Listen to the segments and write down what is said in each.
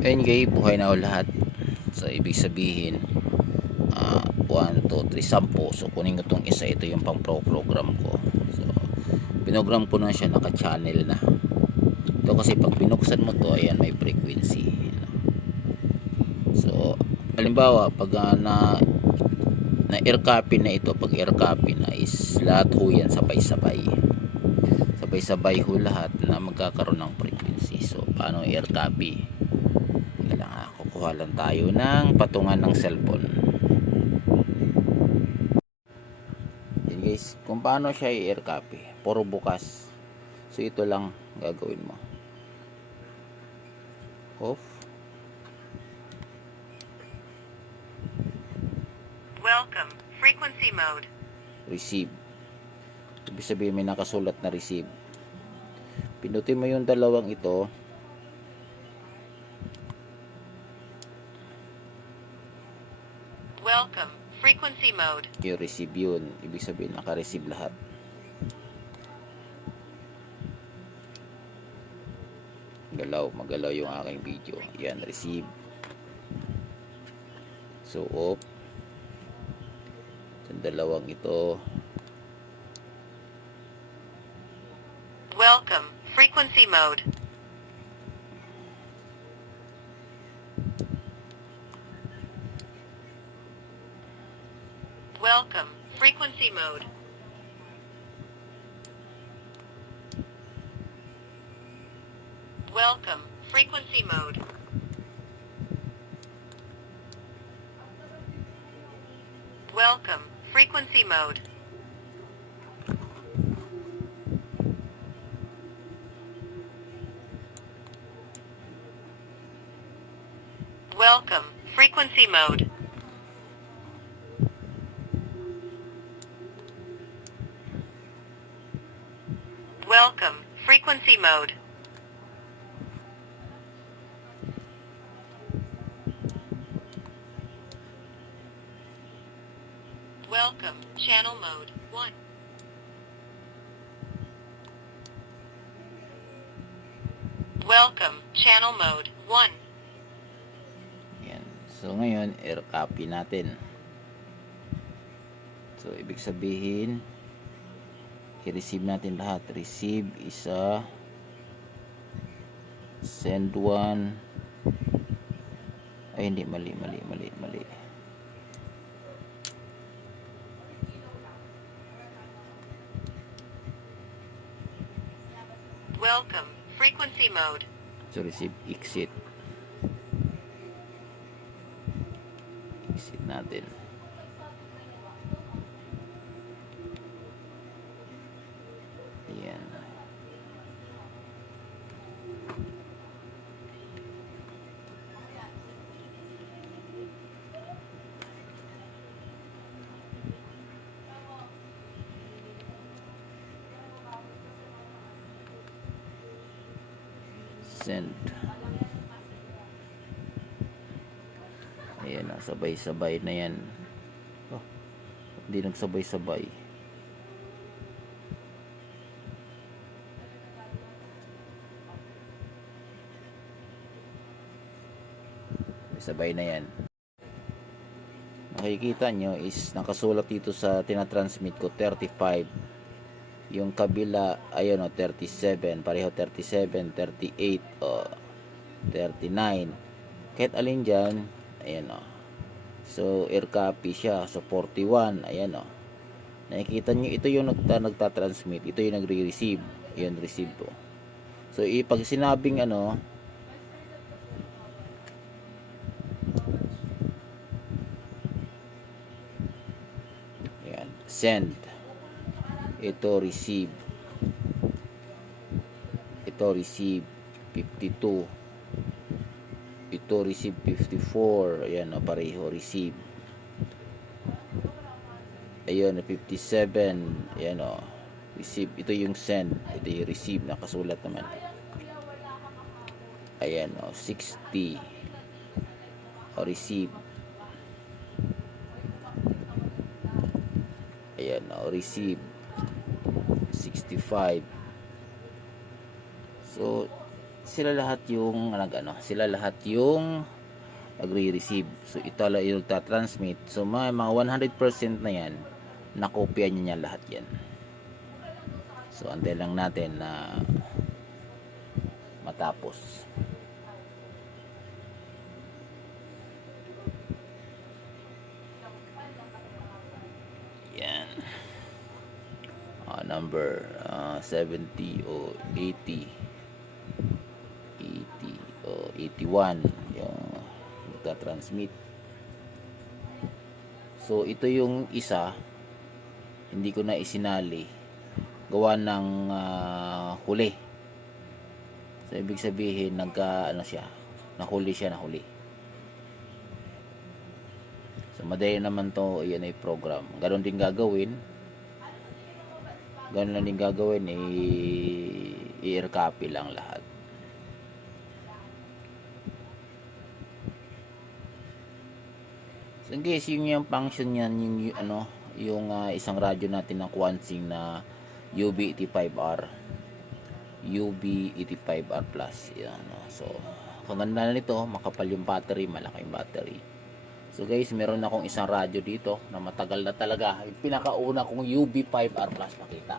Anyway, buhay na ako lahat. So, ibig sabihin, 1, 2, 3, 10. So, kunin ko itong isa. Ito yung pang program ko. So, pinogram ko na siya, naka-channel na. Ito kasi pag binuksan mo to, ayan, may frequency. So, halimbawa, pag na air copy na ito, pag air copy na is lahat ho yan sabay-sabay. Sabay-sabay ho lahat na magkakaroon ng frequency. So, paano air copy? Kukuha lang tayo ng patungan ng cellphone. Yan guys, kung paano siya i-air copy, puro bukas. So ito lang gagawin mo. Off. Welcome, frequency mode. Receive. Ibig sabihin may nakasulat na receive. Pinutin mo yung dalawang ito. Welcome, frequency mode. Yung receive yun. Ibig sabihin naka-receive lahat. Magalaw yung aking video. Yan, receive. So, off. Yung dalawang ito. Welcome, frequency mode. Welcome, frequency mode. Welcome, frequency mode. Welcome, frequency mode. Welcome, frequency mode. Welcome, frequency mode. Welcome, channel mode 1. Welcome, channel mode 1. Yan. So ngayon, air copy natin. So ibig sabihin, i-receive natin lahat. Receive isa, send one. Ay hindi, mali. Welcome, frequency mode. So receive, exit natin. Ayan. Send. Ayan na, sabay-sabay na yan. Oh, hindi nagsabay-sabay. Sabay na yan. Nakikita nyo is nakasulat dito sa tinatransmit ko 35. Yung kabila ayun 37, pareho 37, 38 o 39. Kahit alin dyan, ayan so air copy siya. So 41, ayan nakikita nyo, ito yung nagtatransmit, ito yung nagre-receive. Yun, receive po. So pag sinabing ayan, send, ito receive 52, ito receive 54, ayan pareho receive. Ayun 57, ayan receive. Ito yung send, ito yung receive, nakasulat naman. Ayan 60 receive. Ayan receive 65. So sila lahat yung sila lahat yung nagre-receive. So ito lang yung transmit. So mga 100% na yan, nakopya niya lahat yan. So antay lang natin na matapos. Yan. Number 70 o 80 o 81 yung magta-transmit. So ito yung isa, hindi ko na isinali, gawa ng huli. So ibig sabihin nahuli siya. So madali naman to, yan ay program. Ganon din gagawin, i-air copy lang lahat. So guys, yung function niyan, yung isang radyo natin ng Quansing na UB85R Plus. Yan, so kaganda na nito, makapal yung battery, malaking battery. So guys, meron akong isang radyo dito na matagal na talaga, yung pinakauna kong UB5R Plus nakita.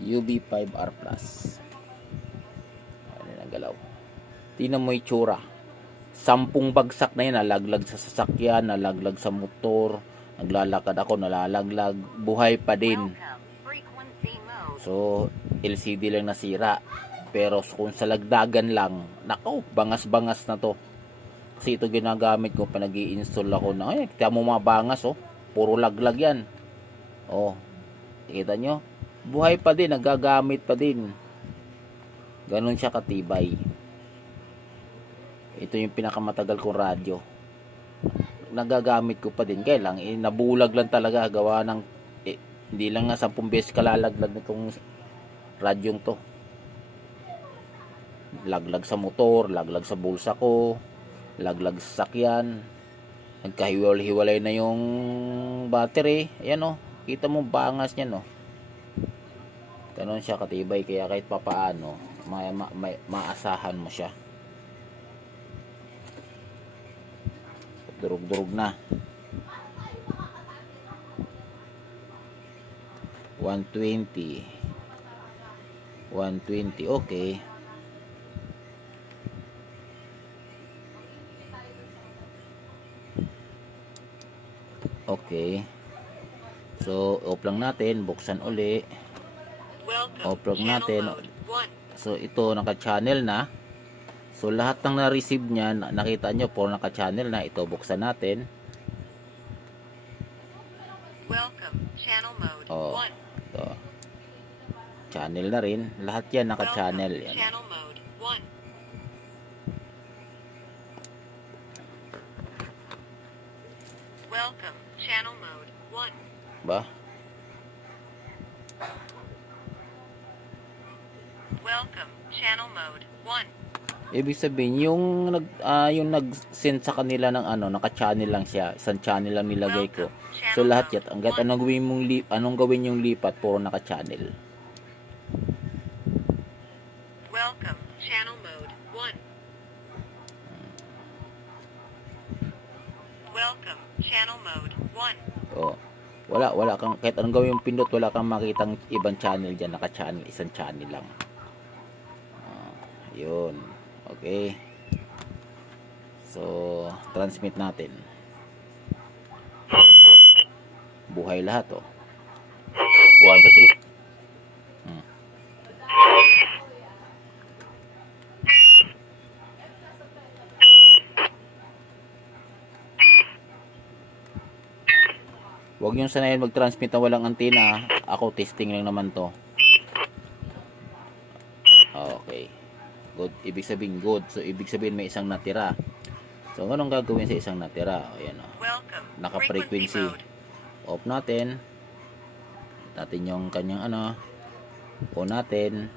UB5R Plus. Ano na galaw. Tingnan mo yung tsura. 10 bagsak na yan, nalaglag sa sasakyan, nalaglag sa motor, naglalakad ako, nalalaglag, buhay pa din. So, LCD lang nasira. Pero kung sa lagdagan lang, nako, bangas-bangas na to. Kasi ito ginagamit ko pa nag-i-install ako na, kaya mo mga bangas, puro laglag yan. Kita nyo? Buhay pa din, nagagamit pa din. Ganon siya katibay. Ito yung pinakamatagal kong radyo. Nagagamit ko pa din. Kaya lang, nabulag lang talaga. Gawa ng, hindi lang nga 10 beses kalalaglag nitong radyong to. Laglag sa motor, laglag sa bulsa ko, laglag sa sakyan. Nagkahiwalay na yung battery. Ayan kita mo bangas niyan Ganon siya katibay, kaya kahit papaano maasahan mo siya. Durug-durug na. 120, okay. So off lang natin, buksan uli. Off lang natin. So ito naka-channel na. So lahat ng na-receive niya, nakita nyo po naka-channel na. Ito buksan natin. Welcome, channel mode 1. Ito. Channel na rin. Lahat yan naka-channel. Yan. Channel mode 1. Welcome, channel mode 1. Ba? Welcome, channel mode 1. Ibig sabihin, yung nag-send sa kanila ng naka-channel lang siya. Isang channel lang nilagay ko. So lahat yan, hanggat anong gawin yung lipat, puro naka-channel. Welcome, channel mode 1. Welcome, channel mode 1. Wala kang, kahit anong gawin yung pindot, wala kang makitang ibang channel dyan, naka-channel, isang channel lang. Yun. Okay. So, transmit natin. Buhay lahat, 1, 2, 3. Huwag niyong sanayin mag-transmit na walang antena. Ako, testing lang naman to. Okay. Good. Ibig sabihin good. So, ibig sabihin may isang natira. So, anong gagawin sa isang natira? Ayan naka-frequency. Off natin. Natin yung kanyang on natin.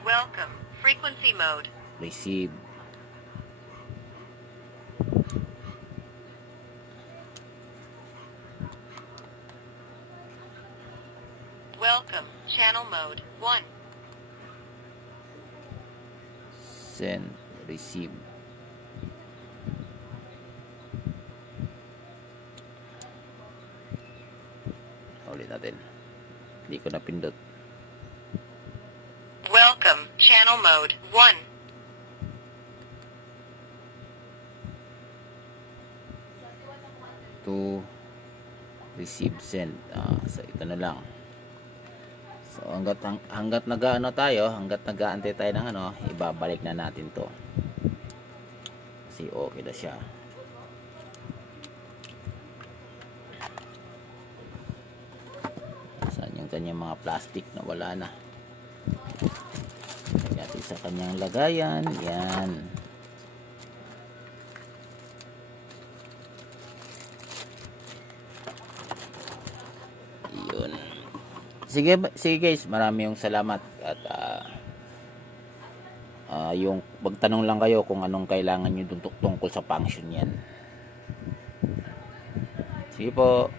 Welcome, frequency mode. Receive. Welcome, channel mode 1. Send, receive. Ulit natin. Hindi ko napindot. Welcome, channel mode 1. To receive, send. So ito na lang. So hanggat nag-aano tayo, hanggat nag-aantay tayo ng ano, ibabalik na natin to. Kasi okay na siya. Saan yung kanyang mga plastic na wala na. Lagyan natin sa kanyang lagayan. Yan. Yun. Sige guys, marami yung salamat at yung magtanong lang kayo kung anong kailangan nyo tungkol sa function yan. Sige po.